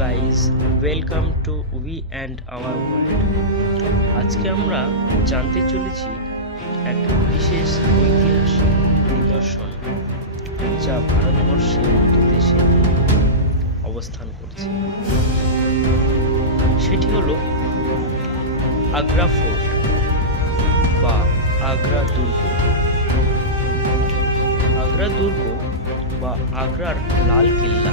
Guys welcome to we and our world আজকে আমরা জানতে চলেছি এক বিশেষ ঐতিহাসিক নিদর্শন যা ভারতবর্ষের মতো দেশে অবস্থান করছে। সেটি হলো আগ্রা ফোর্ট বা আগ্রা দুর্গ। আগ্রা দুর্গ বা আগ্রার লাল কেল্লা।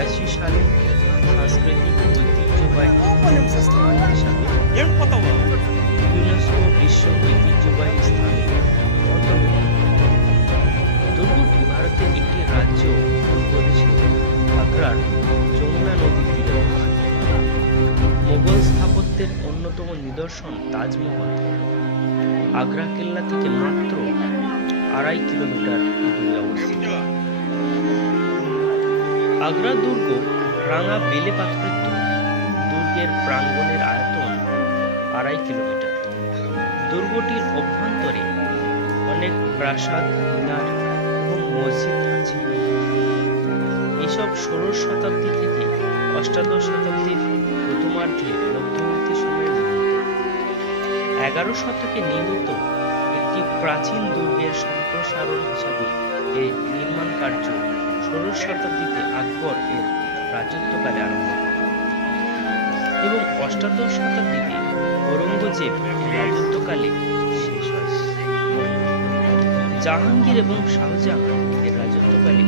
বিরাশি সালে সাংস্কৃতিক ঐতিহ্যবাহী স্থান হিসাবে ইউনেস্কো বিশ্ব ঐতিহ্যবাহী স্থানে দুর্গটি ভারতের একটি রাজ্য উত্তরপ্রদেশের আগ্রার যমুনা নদীর তীরে মোগল স্থাপত্যের অন্যতম নিদর্শন তাজমহল। আগ্রা কেল্লা থেকে মাত্র আড়াই কিলোমিটার দূরে অবস্থিত। আগ্রা দুর্গ রাঙা বেলে পাথরের দুর্গের প্রাঙ্গণের আয়তন আড়াই কিলোমিটার। দুর্গটির অভ্যন্তরে অনেক প্রাসাদ, মিনার এবং মসজিদ আছে। এসব ষোড়শ শতাব্দী থেকে অষ্টাদশ শতাব্দীর প্রথমার্ধে মধ্যবর্তী সময়ে এগারো শতকে নির্মিত একটি প্রাচীন দুর্গের সম্প্রসারণ হিসাবে এর নির্মাণ কার্য ষোড়শ শতাব্দীতে আকবর এর রাজত্বকালে আরম্ভ এবং অষ্টাদশ শতাব্দীতে ঔরঙ্গজেব রাজত্বকালে শেষ হয় জাহাঙ্গীর এবং শাহজাহান এর রাজত্বকালে।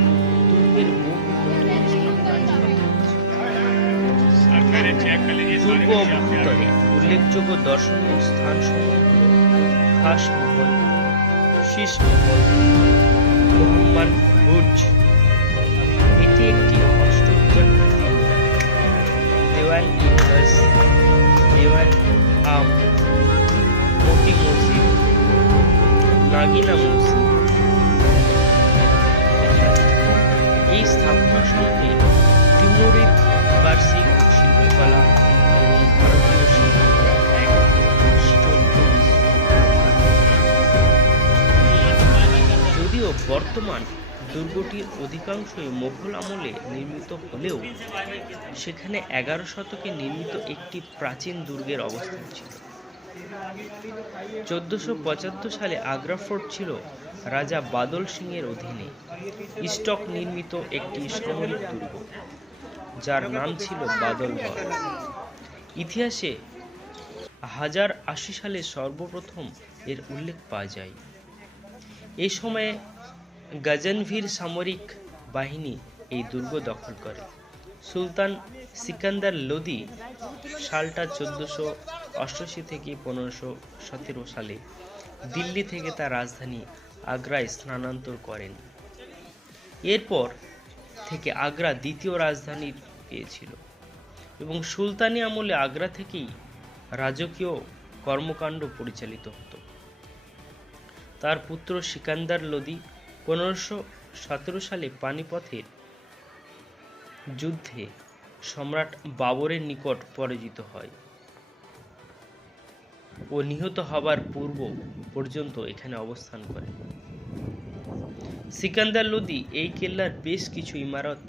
দুর্গ অভ্যন্তরে উল্লেখযোগ্য দর্শনীয় স্থানসমূহ হল খাস মহল, শীষ মহল, মোহাম্মদ বুর্জ এটি একটি অষ্টভুজাকৃতি দেওয়াল ইন্দাস দেওয়াল, আম, মতি মসজিদ, নাগিনা মসজিদ। এই স্থাপনার সঙ্গে তিমুরিদ বার্ষিক শিল্পকলা এবং ভারতীয় শিল্পকলার এক যদিও বর্তমান দুর্গটির অধিকাংশই মোঘল আমলে নির্মিত হলেও সেখানে এগারো শতকে নির্মিত একটি প্রাচীন দুর্গের অবস্থান ছিল। চোদ্দশো পঁচাত্তর সালে আগ্রা ফোর্ট ছিল রাজা বাদল সিং এর অধীনে স্টক নির্মিত একটি সামরিক দুর্গ, যার নাম ছিল বাদলগড় ইতিহাসে হাজার আশি সালে সর্বপ্রথম এর উল্লেখ পাওয়া যায়। এই সময়ে গজনভির সামরিক বাহিনী এই দুর্গ দখল করে। সুলতান সিকান্দার লোদি সালটা চোদ্দশো অষ্টাশি থেকে পনেরোশো সতেরো সালে দিল্লি থেকে তার রাজধানী আগ্রায় স্থানান্তর করেন। এরপর থেকে আগ্রা দ্বিতীয় রাজধানী পেয়েছিল এবং সুলতানি আমলে আগ্রা থেকেই রাজকীয় কর্মকাণ্ড পরিচালিত হতো। তার পুত্র সিকান্দার লোদি পনেরোশো সতেরো সালে পানিপথের যুদ্ধে সম্রাট বাবরের নিকট পরাজিত হয় ও নিহত হবার পূর্ব পর্যন্ত এখানে অবস্থান করে। সিকান্দার লোদি এই কেল্লার বেশ কিছু ইমারত